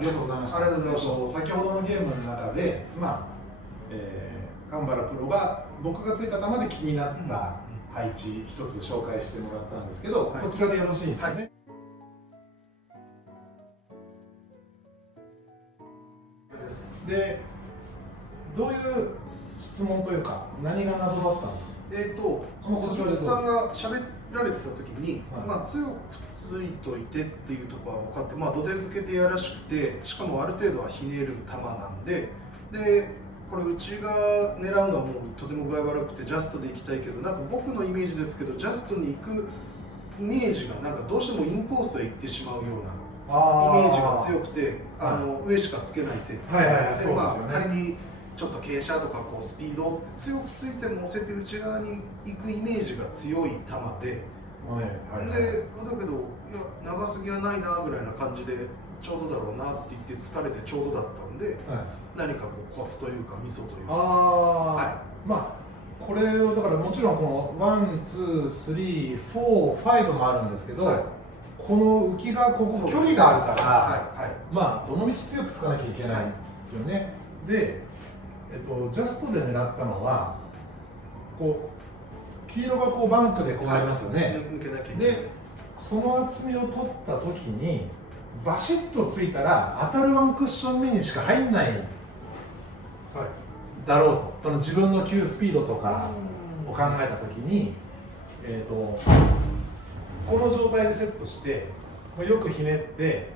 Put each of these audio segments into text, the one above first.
ありがとうございました。ありがとうございました。先ほどのゲームの中で、ガンバラプロが僕がついた球で気になった配置一つ紹介してもらったんですけど、こちらでよろしいんですよね。で、どういう質問というか、何が謎だったんですか。鈴木さんが喋られてた時に、強くついといてっていうところは分かって、土手付けでやらしくて、しかもある程度はひねる球なんで、これ内側狙うのはもうとても具合悪くてジャストで行きたいけど、なんか僕のイメージですけど、ジャストに行くイメージがなんかどうしてもインコースへ行ってしまうようなイメージが強くて、上しかつけない設定で、仮にちょっと傾斜とかこうスピード強くついても乗せて内側に行くイメージが強い球で、だけどいや長すぎはないなぐらいな感じでちょうどだろうなって言って疲れてちょうどだったんで、何かこうコツというかミソというか、これをだからもちろんこの1、2、3、4、5もあるんですけど、この浮きがここ距離があるから、どの道強くつかなきゃいけないんですよね。で、ジャストで狙ったのはこう黄色がこうバンクでこうありますよね。で、その厚みを取った時にバシッとついたら当たるワンクッション目にしか入んないだろうと、その自分の球スピードとかを考えた時に、この状態でセットしてよくひねって、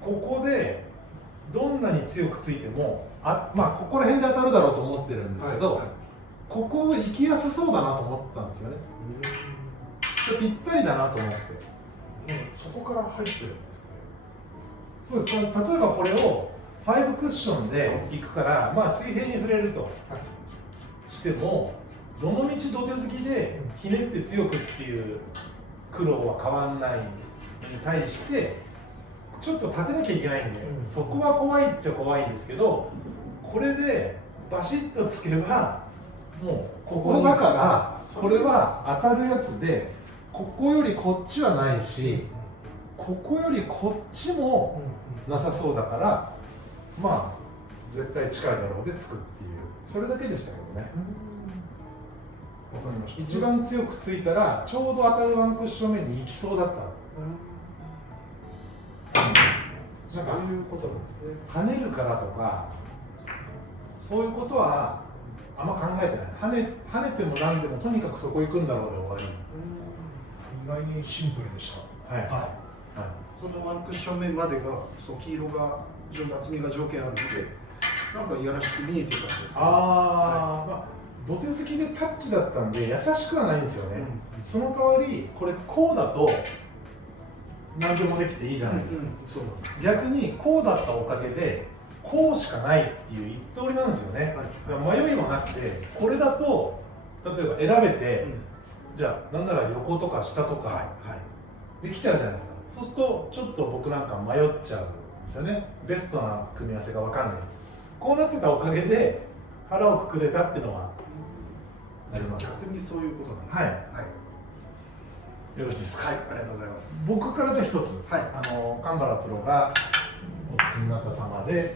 ここでどんなに強くついてもここら辺で当たるだろうと思ってるんですけど、ここ行きやすそうだなと思ったんですよね。ぴったりだなと思って、そこから入ってるんですね。そうです。例えばこれを5クッションで行くから、水平に触れるとしても、どの道土手付きでひねって強くっていう苦労は変わらないのに対して、ちょっと立てなきゃいけないんで、そこは怖いっちゃ怖いんですけど、これでバシッとつけばもうここだから、これは当たるやつで、ここよりこっちはないし、ここよりこっちもなさそうだから、絶対近いだろうでつくっていう、それだけでしたけどね。一番強くついたらちょうど当たるワンクッション目に行きそうだった。そういうことなんですね。跳ねるからとかそういうことはあんま考えてない。跳ねても何でもとにかくそこ行くんだろうで終わり。意外にシンプルでした。そのワンクッション目までが黄色が厚みが条件あるので、なんかいやらしく見えてたんですけど、土手付きでタッチだったんで優しくはないんですよね。その代わりこれこうだと何でもできていいじゃないですか。逆にこうだったおかげでこうしかないっていう一通りなんですよね。迷いもなくて、これだと例えば選べて、じゃあなんなら横とか下とかできちゃうじゃないですか。そうするとちょっと僕なんか迷っちゃうんですよね。ベストな組み合わせが分かんない。こうなってたおかげで腹をくくれたっていうのはあります。逆にそういうことなんですね。よろしいですか。ありがとうございます。僕からじゃあ一つ、ガンバラプロがお作りになった球で、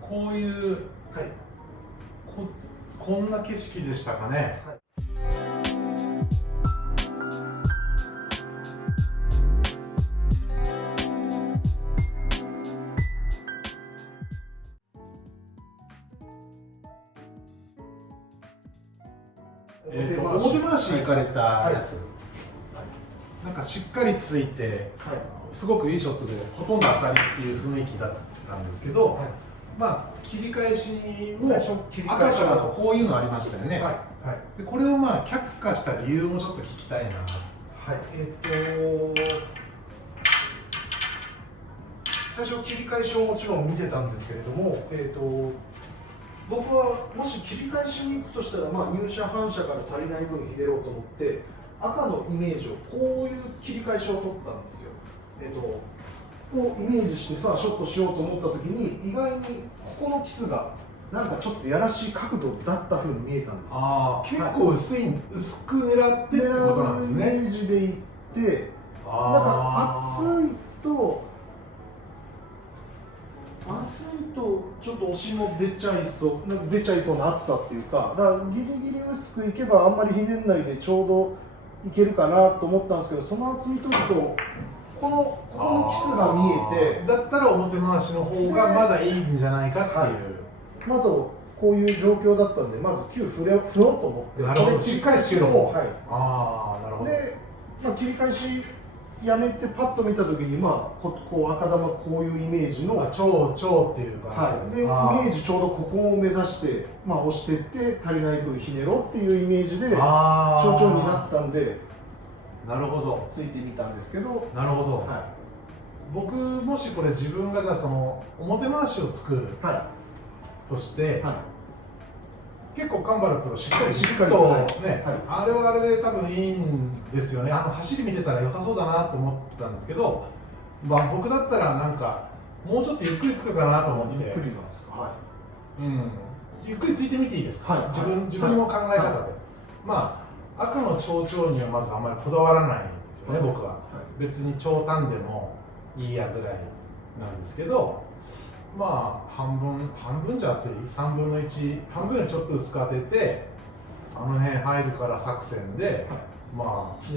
こういう、こんな景色でしたかね。大手回しに行かれたやつ、なんかしっかりついて、すごくいいショットでほとんど当たりっていう雰囲気だったんですけど、切り返しも赤からのこういうのありましたよね。でこれを却下した理由もちょっと聞きたいな。最初切り返しをもちろん見てたんですけれども、僕はもし切り返しに行くとしたら、入射反射から足りない分ひねろうと思って赤のイメージをこういう切り返しを取ったんですよ。をイメージしてさあショットしようと思った時に意外にここのキスがなんかちょっとやらしい角度だった風に見えたんです。ああ、結構薄く狙ってってことなんですね。狙うイメージでいって、なんか熱いとちょっとおしも出ちゃいそうな厚さっていうか、だからギリギリ薄くいけばあんまりひねんないでちょうどいけるかなと思ったんですけど、その厚み取るとこのキスが見えて、だったら表回しの方がまだいいんじゃないかっていう、あとこういう状況だったんで、まず9振ろうと思って、なるほど、しっかりつける方、はい、ああ、なるほど。で、切り返しやめてパッと見たときに、こう赤玉こういうイメージの超っていうか、でイメージちょうどここを目指して、押していって足りない分ひねろうっていうイメージで蝶々になったんで、なるほど、ついてみたんですけど、なるほど、僕もしこれ自分がじゃあその表回しをつくとして、結構カンバラプロしっかりとね、あれはあれで多分いいんですよね。走り見てたら良さそうだなと思ったんですけど、僕だったらなんかもうちょっとゆっくりつくかなと思って。ゆっくりなんですか。ゆっくりついてみていいですか。自分の考え方で。赤の蝶々にはまずあんまりこだわらないんですよね、僕は。別に長短でもいいやぐらいなんですけど、半分じゃ厚い、3分の1、半分よりちょっと薄く当てて、あの辺入るから作戦で、普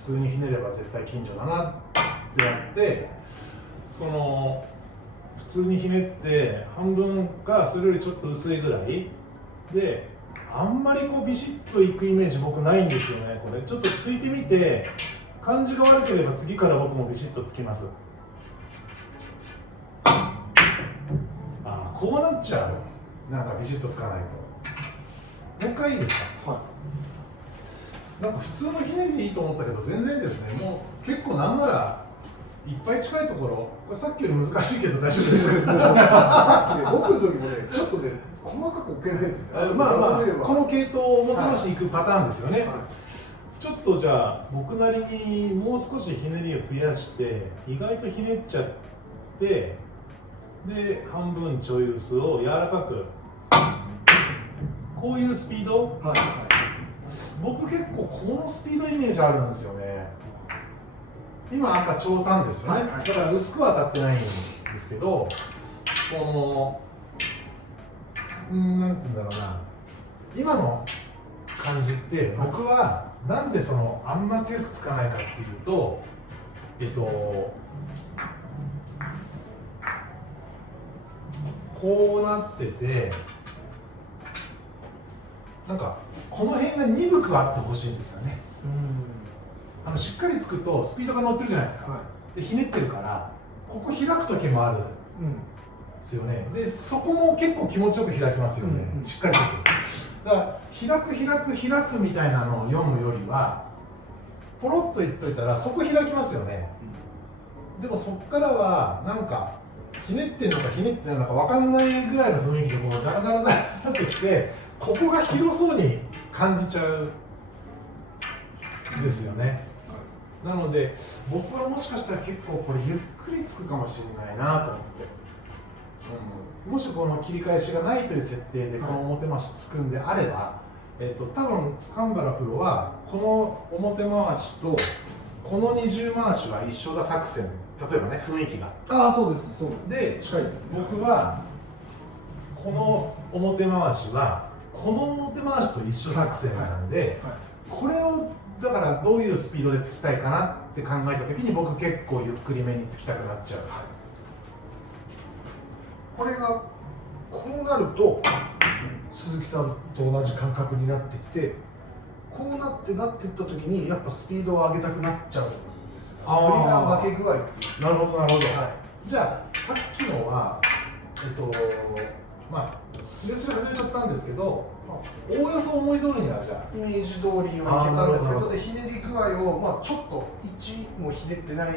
通にひねれば絶対近所だなってやって、普通にひねって半分がそれよりちょっと薄いぐらいで、あんまりビシッといくイメージ僕ないんですよね。これちょっとついてみて、感じが悪ければ次から僕もビシッとつきます。こうなっちゃう。なんかビシッとつかないと。もう一回いいですか。なんか普通のひねりでいいと思ったけど全然ですね。もう結構なんならいっぱい近いところ、これさっきより難しいけど大丈夫ですか。さっきね、僕の時もね、ちょっとね、細かく置けないですよね。この系統を元々しいくパターンですよね。ちょっとじゃあ僕なりにもう少しひねりを増やして意外とひねっちゃって、で半分ちょい薄を柔らかく、こういうスピード、僕結構このスピードイメージあるんですよね。今赤長短ですよね、だから薄くは当たってないんですけど、なんていうんだろうな、今の感じって僕はなんであんま強くつかないかっていうと、こうなってて、なんかこの辺が鈍くあってほしいんですよね。しっかりつくとスピードが乗ってるじゃないですか。でひねってるからここ開く時もあるんですよね。でそこも結構気持ちよく開きますよね、しっかりつく。だから開くみたいなのを読むよりはポロッと言っといたらそこ開きますよね。でもそこからはなんかひねってんのかひねってないのか分かんないぐらいの雰囲気でこうダラダラダラってきて、ここが広そうに感じちゃうんですよね。なので僕はもしかしたら結構これゆっくりつくかもしれないなと思って、もしこの切り返しがないという設定でこの表回しつくんであれば、多分カンバラプロはこの表回しとこの二重回しは一緒だ作戦、例えばね、雰囲気が。そうです、そうで、近いですね。僕はこの表回しはこの表回しと一緒作戦なんで、これをだからどういうスピードでつきたいかなって考えた時に僕結構ゆっくりめにつきたくなっちゃう。これがこうなると鈴木さんと同じ感覚になってきて、こうなっていった時にやっぱスピードを上げたくなっちゃうんですよ。振りが負け具合っていう。なるほどなるほど。じゃあさっきのはスレスレ外れちゃったんですけど、おおよそ思い通りにはじゃあイメージ通りをいけたんですけど、でひねり具合をちょっと1もひねってない、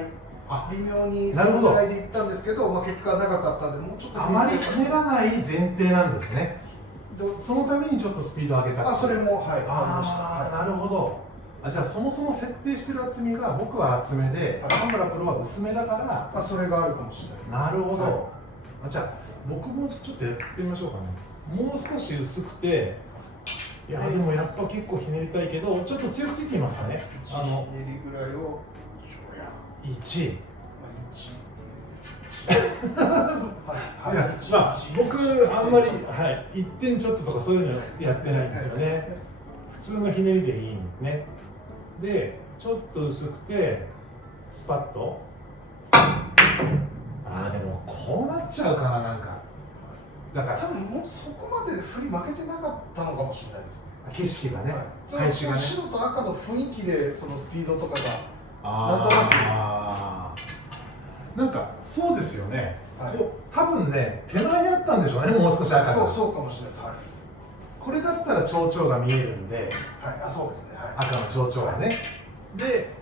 微妙にそのぐらいでいったんですけど、結果長かったんでもうちょっとあまりひねらない前提なんですね。そのためにちょっとスピードを上げた。それもありました。なるほど。じゃあそもそも設定してる厚みが僕は厚めで、カンバラプロは薄めだから、それがあるかもしれない。なるほど。じゃあ僕もちょっとやってみましょうかね。もう少し薄くて、いやでもやっぱ結構ひねりたいけど、ちょっと強くついてみますかね。ひねりぐらいを1。はいはい、まあ僕あんまり、はい、1点ちょっととかそういうのやってないんですよね。普通のひねりでいいんですね。でちょっと薄くてスパッと。でもこうなっちゃうかな、なんかだから多分もうそこまで振り負けてなかったのかもしれないですね。景色がね、配置がね、白と赤の雰囲気でそのスピードとかがなんかそうですよね、はい、多分ね手前にあったんでしょうね、もう少し赤が。そうかもしれないです。はい、これだったら蝶々が見えるんで、はい、そうですね、はい、赤の蝶々がね、で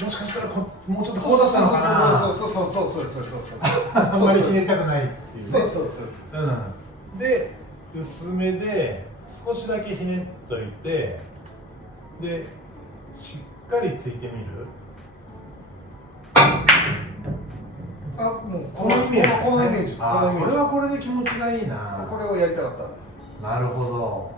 もしかしたらもうちょっとこうだったのかな、そうあんまりひねりたくないっていうね。で薄めで少しだけひねっといて、でしっかりついてみる。もうこのイメージですね。このイメージです。これはこれで気持ちがいいな。これをやりたかったんです。なるほど。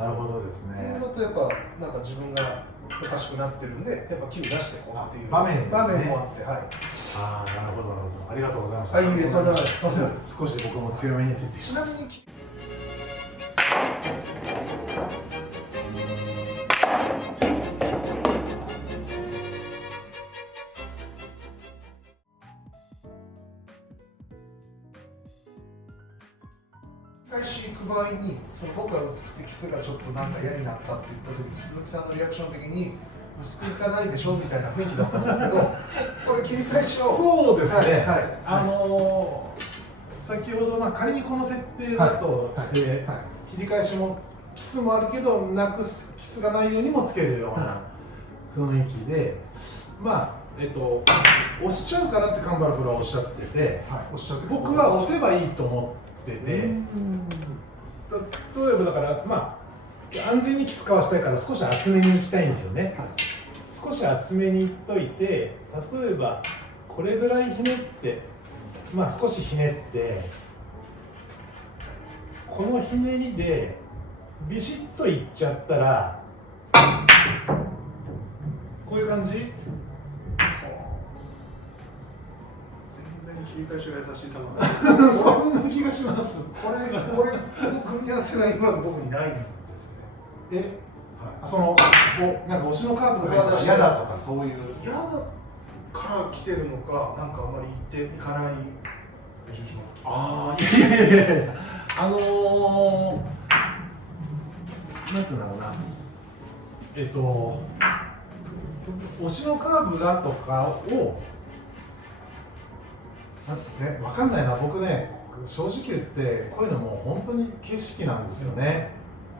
なるほどですね。っていうのとやっぱなんか自分がおかしくなってるんで、やっぱキュー出してこうっていう場面もあって、はい。なるほどなるほど。ありがとうございました。いえいえ、とんでもないです。少し僕も強めについてちなみに。返し行く場合に、その僕が薄くてキスがちょっとなんか嫌になったって言った時に鈴木さんのリアクション的に薄くいかないでしょみたいな雰囲気だったんですけど、これ切り返しをそうですね、はい、先ほど仮にこの設定だとして、切り返しもキスもあるけどキスがないようにもつけるような雰囲気で、押しちゃうからってカンバラフルはおっしゃってて、僕は押せばいいと思ってて、例えばだから安全にキス交わしたいから少し厚めに行きたいんですよね、少し厚めにいっといて、例えばこれぐらいひねって、少しひねって、このひねりでビシッといっちゃったらこういう感じ。切り返しが優しい球そんな気がします。この組み合わせが今の僕にないんですよね。なんか推しのカードが入ったら嫌だとか、そういう嫌だから来てるのか、なんかあまり言っていかない練習します。なんつうんだろうな、推しのカーブだとかを分かんないな、僕ね、正直言ってこういうのもう本当に景色なんですよね。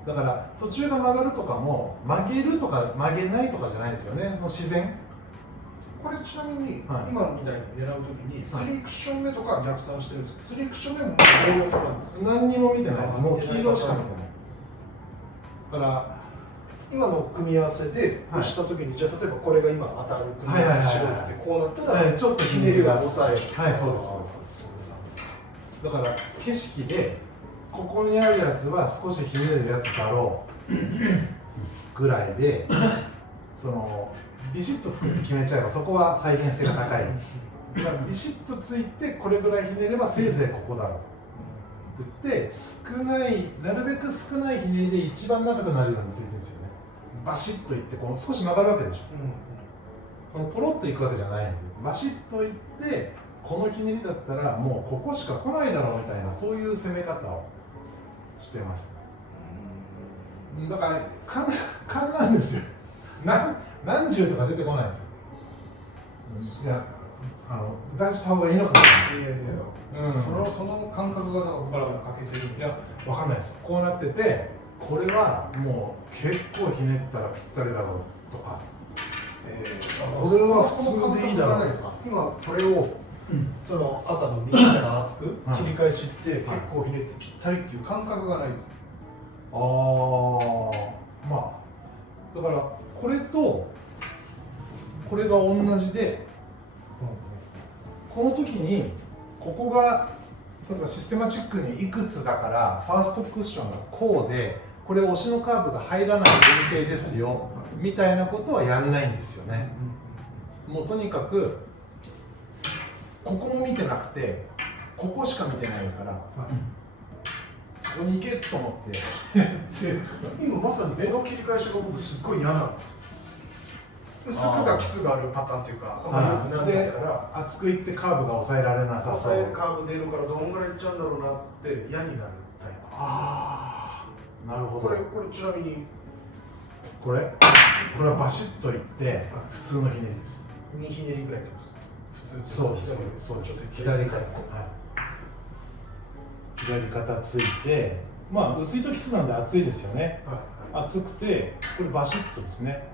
だから途中が曲がるとかも曲げるとか曲げないとかじゃないですよね、その自然。これちなみに、今みたいに狙うときに3クッション目とか逆算してるんですけど、3クッション目もおおよそなんですか？何にも見てないです。もう黄色しか見てない。だから今の組み合わせで押したときに、じゃあ例えばこれが今当たる組み合わせ白くてこうなったらちょっとひねりが抑える。そうですだから景色でここにあるやつは少しひねるやつだろうぐらいで、そのビシッとつけて決めちゃえばそこは再現性が高い。ビシッとついてこれぐらいひねればせいぜいここだろうって言って、なるべく少ないひねりで一番長くなるようについてるんですよね。バシッといってこう少し曲がるわけでしょ、そのポロッといくわけじゃないので、バシッといってこのひねりだったらもうここしか来ないだろうみたいな、そういう攻め方をしてます。だから勘なんですよ。何十とか出てこないんですよ。いや、出した方がいいのかな。その感覚がなんか僕らが欠けてるんです。いや、わかんないです。こうなってて、これはもう結構ひねったらぴったりだろうとか、これは普通でいいだろうとか。今これをその赤の右から厚く切り返しって結構ひねってぴったりっていう感覚がないです。だからこれとこれが同じで、この時にここが例えばシステマチックにいくつだからファーストクッションがこうでこれ押しのカーブが入らない前提ですよみたいなことはやんないんですよね。もうとにかくここも見てなくてここしか見てないから、そこに行けと思って今まさに目の切り返しが僕すっごい嫌なんです。薄くがキスがあるパターンというか、よくなんないから厚くいってカーブが抑えられなさそう。抑えるカーブ出るからどんぐらいいっちゃうんだろうなっつって嫌になるタイプです。ああ、なるほど。これちなみにこれはバシッといって普通のひねりです。2ひねりぐらいってことですか？普通そうです。左肩です。左肩ついて、まあ薄いとキスなんで厚いですよね。厚くてこれバシッとですね。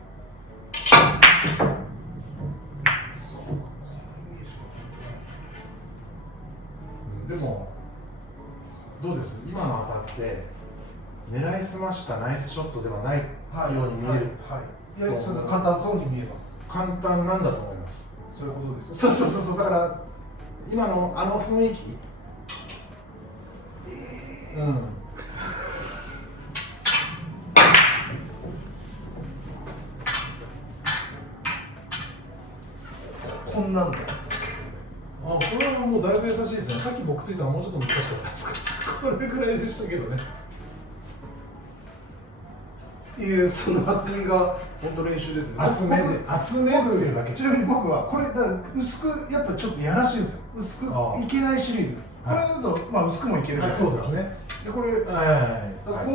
でもどうです？今の当たって狙いすましたナイスショットではないように見える。いや、それ簡単そうに見えます。簡単なんだと思います。そういうことですよ。そうだから今のあの雰囲気、こんなんだったんですよね。これはもうだいぶ優しいですね。さっき僕ついたのはもうちょっと難しかったですか。これぐらいでしたけどね。その厚みが本当練習ですよね。厚めっていうだけ。ちなみに僕はこれだから薄くやっぱちょっとやらしいんですよ。薄くいけないシリーズ。これだとまあ薄くもいけるじゃないですか。そうですね。でこれこう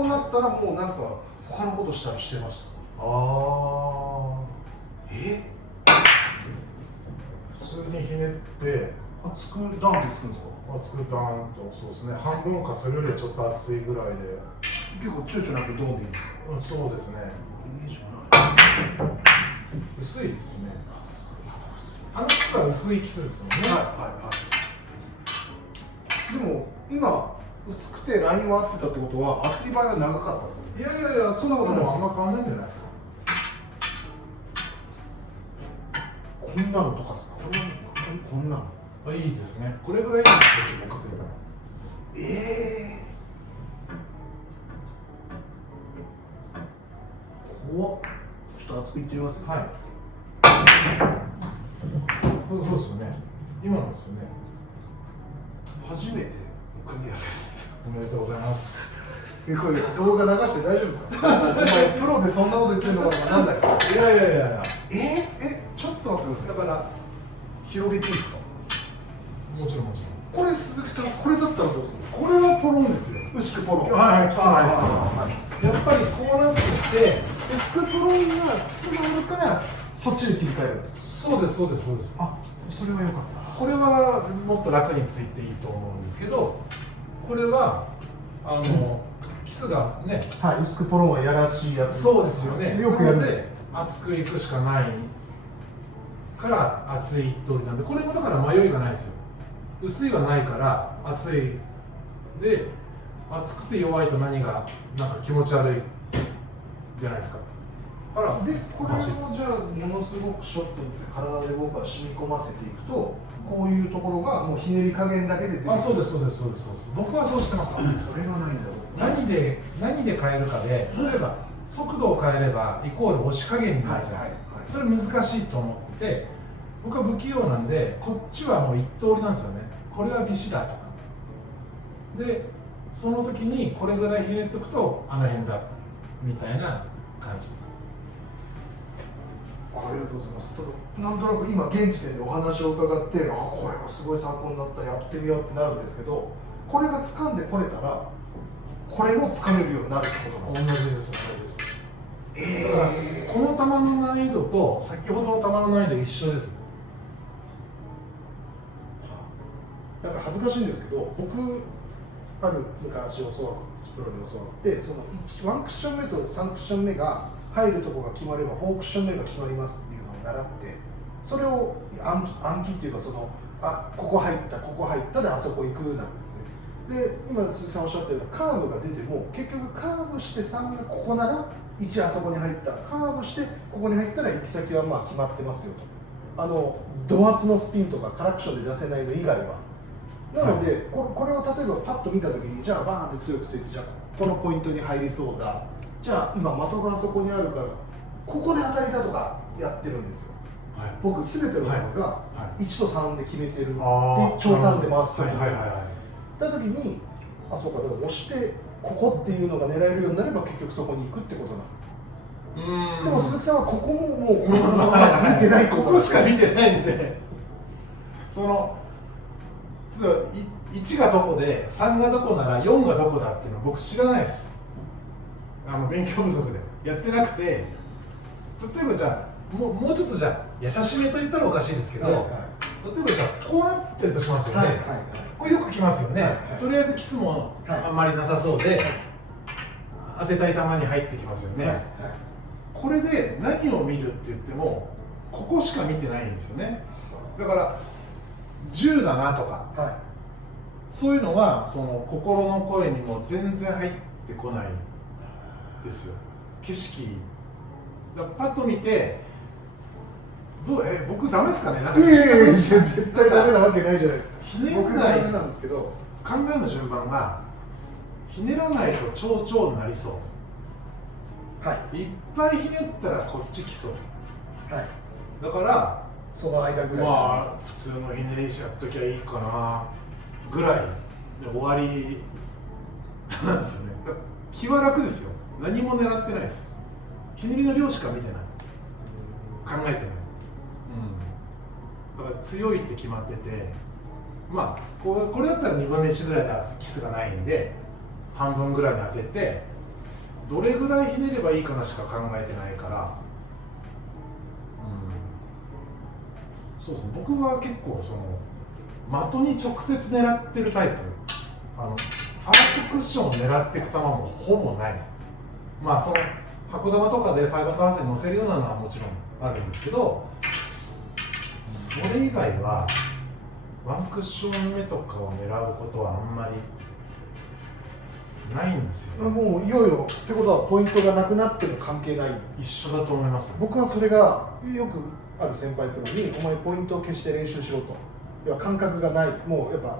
なったらもうなんか他のことしたりしてました。普通にひねって厚くダンってつくんですか？厚くダーンと、そうですね。半分かそれよりはちょっと厚いぐらいで。結構躊躇なくドンでいいんですか？そうですね。イメージがない。薄いですよね。あのキスは薄いキスですもんね。でも今薄くてラインは合ってたってことは厚い場合は長かったですよ。いやそんなことないです。あんま変わんないんじゃないですか。こんなのとかですか？こんなの。いいですね。これぐらいいいですよ。僕ついたの。怖っ。ちょっと厚くいってみますよ。そうですよね。今のですよね。初めて組み合わせです。おめでとうございます。これ動画流して大丈夫ですか？お前プロでそんなこと言ってるのかなんないですか？いや。ちょっと待ってください。だから広げていいですか？もちろん。これ鈴木さん、これだったらどうするんですか？これはポロンですよ。薄くポロン。キスないですから。やっぱりこうなってきて、薄くポロンがキスがあるからそっちに切り替えるんです。そうです。あ、それは良かった。これはもっと楽についていいと思うんですけど、これはキスがね、薄くポロンはやらしいやつ。そうですよね。よくやるんで厚くいくしかないから厚い通りなんで、これもだから迷いがないですよ。薄いはないから厚いで、厚くて弱いと何がなんか気持ち悪いじゃないですか。でこれをじゃあものすごくショットって体で僕は染み込ませていくと、こういうところがもうひねり加減だけで出てくる。そうです。僕はそうしてます。それがないんだろう。何で変えるかで、例えば速度を変えればイコール押し加減になるじゃないですか。それ難しいと思ってて、僕は不器用なんで、こっちはもう一通りなんですよね。これはビシだとかで、その時にこれぐらいひねっておくとあの辺だみたいな感じ。ありがとうございます。ただなんとなく今現時点でお話を伺って、これはすごい参考になった、やってみようってなるんですけど、これが掴んでこれたらこれも掴めるようになるってことなんですか？同じです。だからこの球の難易度と先ほどの球の難易度一緒です。なんか恥ずかしいんですけど、僕昔プロに教わってその1クッション目と3クッション目が入るところが決まれば4クッション目が決まりますっていうのを習って、それを暗記っていうか、ここ入ったであそこ行くなんですね。で今鈴木さんおっしゃったようなカーブが出ても結局カーブして3がここなら1あそこに入った、カーブしてここに入ったら行き先はまあ決まってますよと。ド圧のスピンとかカラクションで出せないの以外はなので、これを例えばパッと見たときに、じゃあバーンって強くついて、じゃあこのポイントに入りそうだ、じゃあ今的があそこにあるからここで当たりだとかやってるんですよ。はい、僕すべての球が1と3で決めてるって長短で回すときにたときに、あ、そうか、でも押してここっていうのが狙えるようになれば結局そこに行くってことなんです。でも鈴木さんはここももうこのまま見てないここしか見てないんで、その1がどこで3がどこなら4がどこだっていうの僕知らないです。勉強不足でやってなくて、例えばじゃあもうちょっとじゃあ優しめと言ったらおかしいですけど、例えばじゃあこうなってるとしますよね。これよく来ますよね。とりあえずキスもあんまりなさそうで、当てたい球に入ってきますよね。これで何を見るって言ってもここしか見てないんですよね。だから10だなとか、そういうのはその心の声にも全然入ってこないですよ。景色だパッと見て僕ダメですかね。なんかいや絶対ダメなわけないじゃないですか。ひねらないなんですけど、考えの順番がひねらないと蝶々になりそう。いっぱいひねったらこっち来そう。だからその間ぐらい、まあ普通のひねりしやっときゃいいかなぐらいで終わりなんですよね。気は楽ですよ。何も狙ってないです。ひねりの量しか見てない。考えてない。だから強いって決まってて、まあこれだったら2分の1ぐらいでキスがないんで半分ぐらいに当てて、どれぐらいひねればいいかなしか考えてないから、そうですね。僕は結構その的に直接狙ってるタイプ。ファーストクッションを狙っていく球もほぼない。まあその箱球とかでファイバーカーフェに乗せるようなのはもちろんあるんですけど、それ以外はワンクッション目とかを狙うことはあんまりないんですよね。もういよいよってことはポイントがなくなっても関係ない。一緒だと思います。僕はそれがよくある先輩プロに、お前ポイントを消して練習しろと。いや感覚がない。もうやっぱ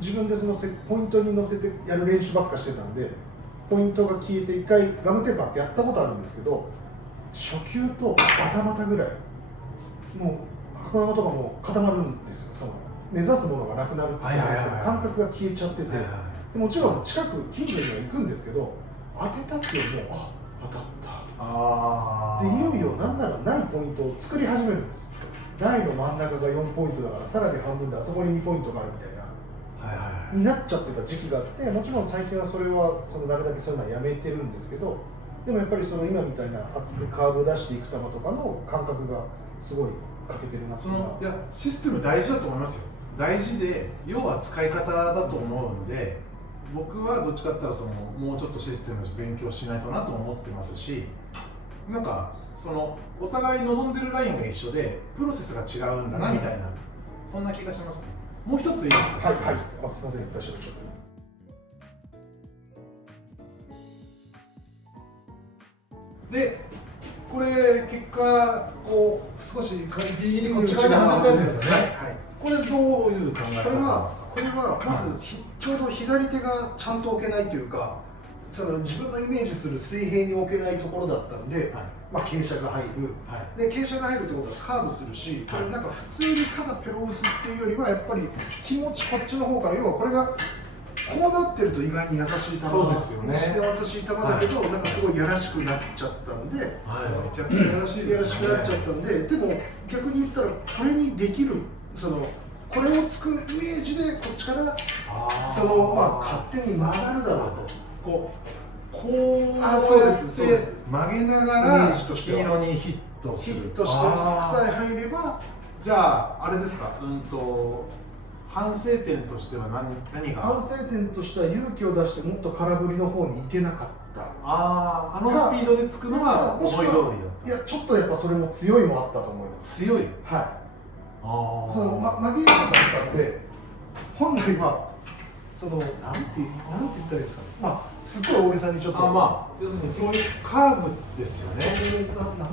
自分でそのポイントに乗せてやる練習ばっかしてたんで、ポイントが消えて一回ガムテープってやったことあるんですけど、初球とバタバタぐらいもう箱玉とかも固まるんですよ。その目指すものがなくなるっていう感覚が消えちゃってて、もちろん近く近所には行くんですけど、当てたっていうよりも当たったで、いよいよなんならないポイントを作り始めるんです。台の真ん中が4ポイントだからさらに半分であそこに2ポイントがあるみたいなになっちゃってた時期があって、もちろん最近はそれはそのなるだけそういうのはやめてるんですけど、でもやっぱりその今みたいな厚くカーブ出していく球とかの感覚がすごい欠けてるな。いやシステム大事だと思いますよ。大事で、要は使い方だと思うので、僕はどっちかって言ったらもうちょっとシステム勉強しないとなと思ってますし、なんかお互い望んでるラインが一緒でプロセスが違うんだなみたいな、そんな気がしますね。もう一ついいですか？はい、すみません、大丈夫。で、これ結果少しギリギリこっち側に外れたやつですよね。これどういう考え方なんですか？これはまずちょうど左手がちゃんと置けないというか、その自分のイメージする水平に置けないところだったんで、傾斜が入る、で傾斜が入るってことはカーブするし、これなんか普通にただペロウスっていうよりはやっぱり気持ちこっちの方から、要はこれがこうなってると意外に優しい球、そうですよね、優しい球だけど、なんかすごいやらしくなっちゃったんで、めちゃくちゃやらしいですよね。やらしくなっちゃったんで、でも逆に言ったらこれにできる、これをつくイメージでこっちから勝手に曲がるだろうと。そうです曲げながら黄色にヒットする。ヒットしてさえ入れば、じゃああれですか、反省点としては何が？反省点としては勇気を出してもっと空振りの方に行けなかった。あのスピードでつくのは思い通りだった。いやちょっとやっぱそれも強いもあったと思います。強い。曲げようだったので、本来はなんて言ったらいいですかね。すっごい大げさにちょっと。要するにそういうカーブですよね。なんて言ったらいいんだろうな。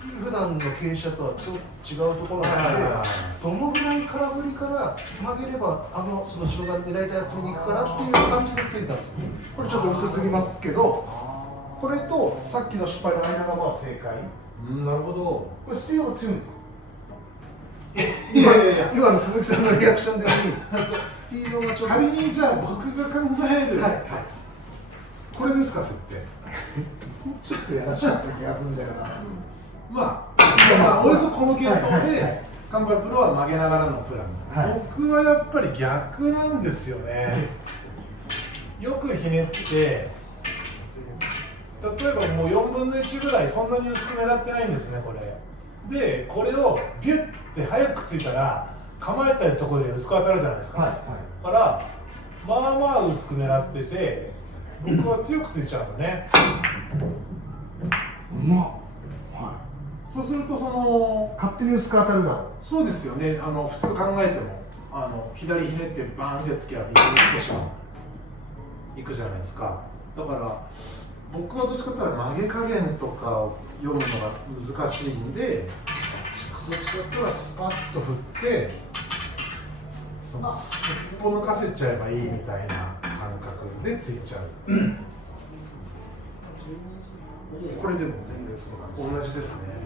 普段の傾斜とはちょっと違うところなので、どのぐらい空振りから曲げればその後ろ側に狙いたい厚みに行くかなっていう感じでついたんですよ。これちょっと薄すぎますけど、これとさっきの失敗の間がまあ正解。なるほど。これスピードが強いんですよ。今の鈴木さんのリアクションでスピードがちょっと仮にじゃあ僕が考える、はいこれですか設定。ちょっとやらしかった気がするんだよな。まあおよそこの系統でカンバルプロは曲げながらのプラン、僕はやっぱり逆なんですよね。よくひねって、例えばもう4分の1ぐらいそんなに薄く狙ってないんですね、これ。で、これをビュッて早くついたら、構えたいところで薄く当たるじゃないですか。だから、まあまあ薄く狙ってて、僕は強くついちゃうのね。そうすると勝手に薄く当たるだろう。そうですよね。普通考えても左ひねってバーンってつけば右に少しは行くじゃないですか。だから僕はどっちかというと曲げ加減とかを読むのが難しいんで、どっちかというとスパッと振ってすっぽ抜かせちゃえばいいみたいな感覚でついちゃう。これでも全然そうなんです。同じですね。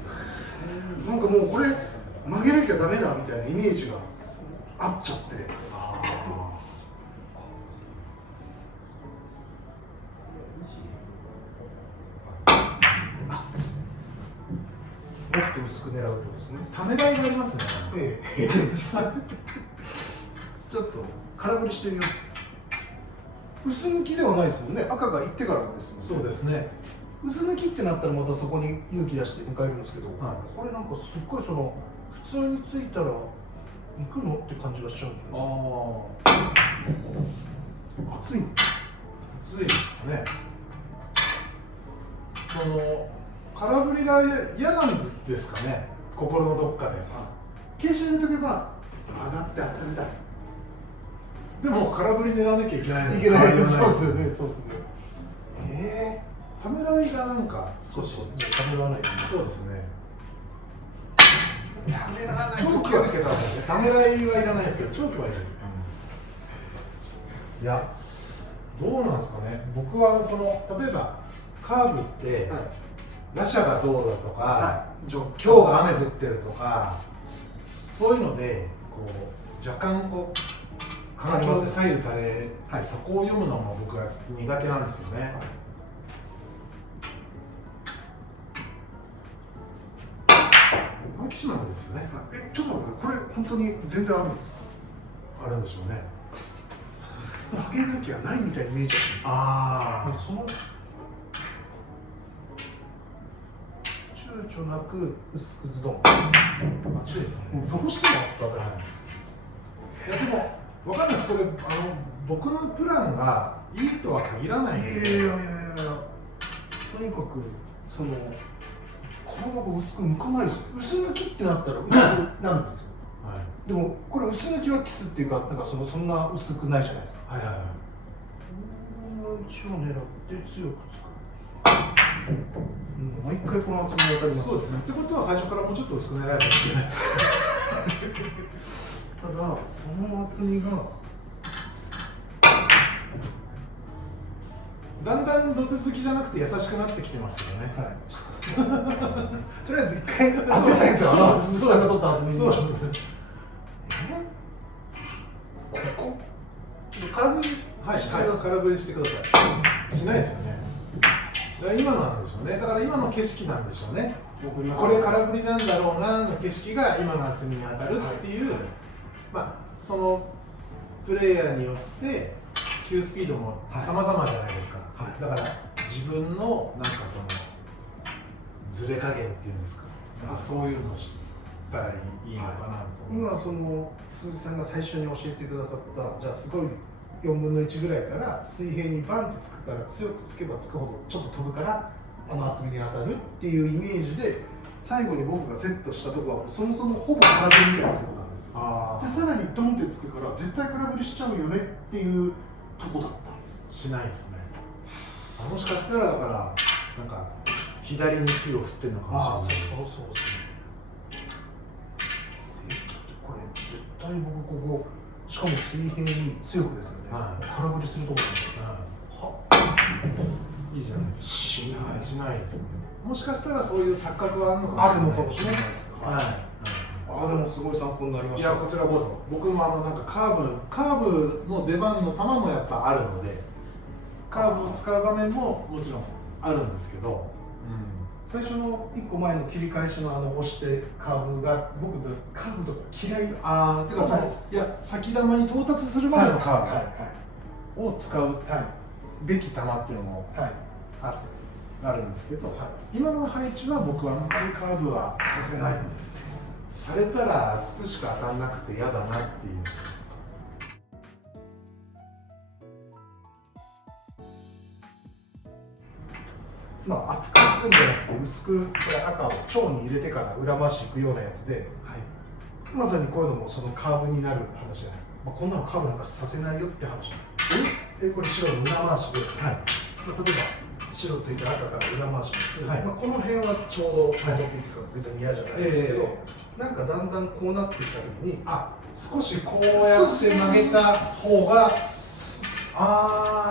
なんかもうこれ曲げなきゃダメだみたいなイメージがあっちゃって。もっと薄く狙うとですね。ためらいがありますね。ちょっと空振りしてみます。薄抜きではないですもんね。赤が行ってからですもんね。そうですね。薄抜きってなったらまたそこに勇気出して迎えるんですけど、これなんかすっごい普通についたら行くのって感じがしちゃうんですよ。熱いですよね。空振りが嫌なんですかね、心のどっかで。傾斜入れとけば上がって当たりたい。でも空振り狙わなきゃいけないのに。そうですよね、そうですね。ためらいがなんか少し。ためらわない。そうですね。ためらわない。長期はつけたんですね。ためらいはいらないですけど、長期はいる。いや、どうなんですかね。僕は例えばカーブって、ラシャがどうだとか、今日が雨降ってるとか、そういうので若干環境で左右され、そこを読むのも僕は苦手なんですよね。マキシマムですよね。ちょっと待って、これ本当に全然あるんですか？あるんでしょうね。曲げなきゃないみたいに見えちゃうんです。躊躇なく薄くズドン。熱いですね。どうしても熱く当たらない。いやでも分かんないです。これ僕のプランがいいとは限らないんで。とにかく体が薄く抜かないですよ。薄抜きってなったら薄くなるんですよ。でもこれ薄抜きはキスっていうか、そんな薄くないじゃないですか。こんな位置を狙って強くつく。毎回この厚みが当たります。そうですね。ってことは最初からもうちょっと薄く狙えばいいですよね。ただその厚みがだんだん土手好きじゃなくて優しくなってきてますけどね。とりあえず一回当てたいですよ。鈴木さんが取った厚みに。ここちょっと空振り空振りしてください。しないですよね。今のなんでしょうね。だから今の景色なんでしょうね。これ空振りなんだろうなの景色が今の厚みに当たるっていう、そのプレイヤーによって急スピードも様々じゃないですか。だから自分のズレ加減っていうんですか。そういうのを知ったらいいのかなと思います。今鈴木さんが最初に教えてくださったじゃあすごい4分の1ぐらいから水平にバンってつくから強くつけばつくほどちょっと飛ぶから厚みに当たるっていうイメージで最後に僕がセットしたところはそもそもほぼ空振りみたいなところなんですよ。でさらにドンってつくから絶対空振りしちゃうよねっていうとこだったんです。しないですね。もしかしたらだから左に球を振ってるのかもしれないです。そうこれ絶対僕ここしかも水平に強くですよね、空振りすると思うんですよ、いいじゃないですか。しないですね。もしかしたらそういう錯覚はあるのかもしれないです。でもすごい参考になりました。いや、こちらこそ。僕もなんかカーブの出番の球もやっぱあるので、カーブを使う場面ももちろんあるんですけど、最初の1個前の切り返しの押してカーブが僕のカーブとか嫌い。てかいや、先球に到達するまでのカーブを使うべき球っていうのもあるんですけど、今の配置は僕はあんまりカーブはさせないんですけど、されたら厚くしか当たんなくて嫌だなっていう。厚くいくんじゃなくて薄く赤を腸に入れてから裏回しいくようなやつで、まさにこういうのもそのカーブになる話じゃないですか。こんなのカーブなんかさせないよって話なんです。これ白の裏回しで、例えば白ついて赤から裏回しです。この辺はちょうどっていうか別に嫌じゃないですけど、なんかだんだんこうなってきたときに、少しこうやって曲げた方が、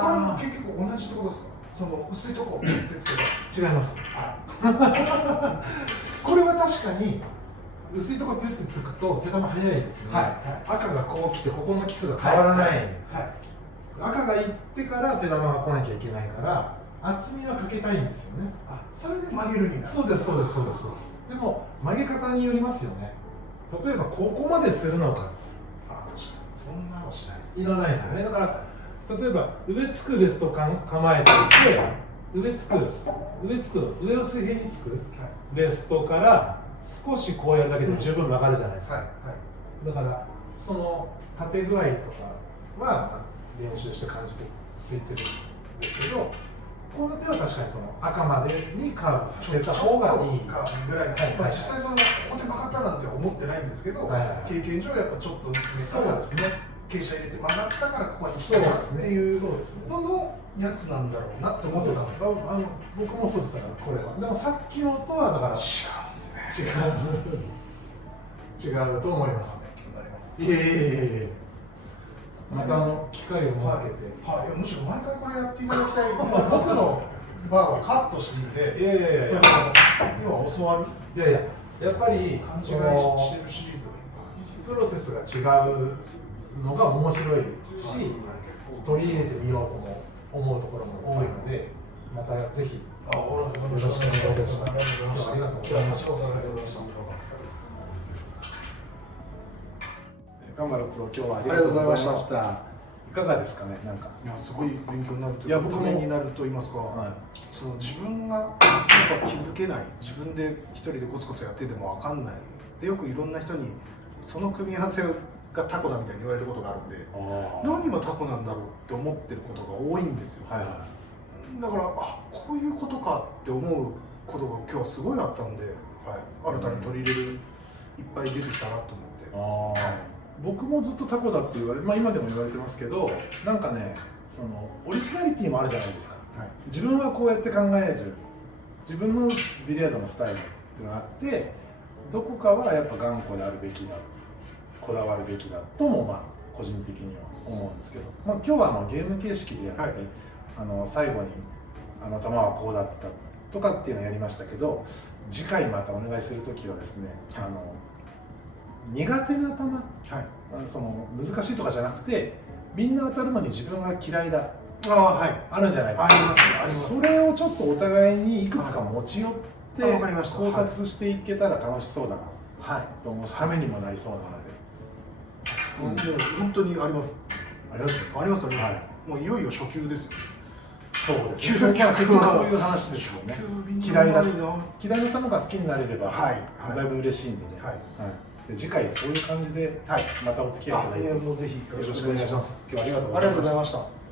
これも結局同じところですか？その薄いところをピュッてつけば違います。これは確かに薄いところピュッてつくと手球速いですよね。赤がこう来てここの基礎が変わらない。赤が行ってから手球が来なきゃいけないから厚みはかけたいんですよね。それで曲げるになる。そうです。でも曲げ方によりますよね。例えばここまでするのか。確かにそんなのしないです。いらないですよね。だから例えば上つくレスト構えておいて、上を水平につくレストから少しこうやるだけで十分曲がるじゃないですか。だからその縦具合とかは練習して感じてついてるんですけど、この手は確かにその赤までにカーブさせた方がいいぐらいの、実際そのここで曲がったなんて思ってないんですけど、経験上やっぱちょっと薄めから傾斜入れて曲がったからここに来たっていうののやつなんだろうなって思ってたんです。僕もそうですからこれは。でもさっきのとはだから違うんですね。違うと思いますね。また機会を設けて、むしろ毎回これやっていただきたい。僕のバーはカットしていて、要は教わる。やっぱり勘違いしてるシリーズプロセスが違うのが面白いし、取り入れてみようとも思うところも多いので、またぜひよろしくお願いいたします。ありがとうございました。頑張るプロ、今日はありがとうございました。いかがですかね、なんか。いや、すごい勉強になるというか、ためになると言いますか、その自分がやっぱ気づけない、自分で一人でコツコツやってても分かんない。で、よくいろんな人に、その組み合わせがタコだみたいに言われることがあるんで、何がタコなんだろうって思ってることが多いんですよ。だから、こういうことかって思うことが今日はすごいあったので、新たに取り入れる、いっぱい出てきたなと思って。僕もずっとタコだって言われ、今でも言われてますけど、なんかね、そのオリジナリティもあるじゃないですか。自分はこうやって考える、自分のビリヤードのスタイルっていうのがあって、どこかはやっぱ頑固であるべきだ、こだわるべきだとも個人的には思うんですけど、今日はゲーム形式でやって、最後にあの球はこうだったとかっていうのをやりましたけど、次回またお願いするときはですね、苦手な球、その難しいとかじゃなくて、みんな当たるのに自分が嫌いだ、あるんじゃないですか。あります。それをちょっとお互いにいくつか持ち寄って考察していけたら楽しそうだなと思うし、ためにもなりそうなので。もう本当にあります。あります。もういよいよ初級ですよ。そうですね。そういう話ですよね。嫌いな球が好きになれればだいぶ嬉しいんでね。次回そういう感じでまたお付き合いいただいて、もうぜひよろしくお願いします。今日はありがとうございました。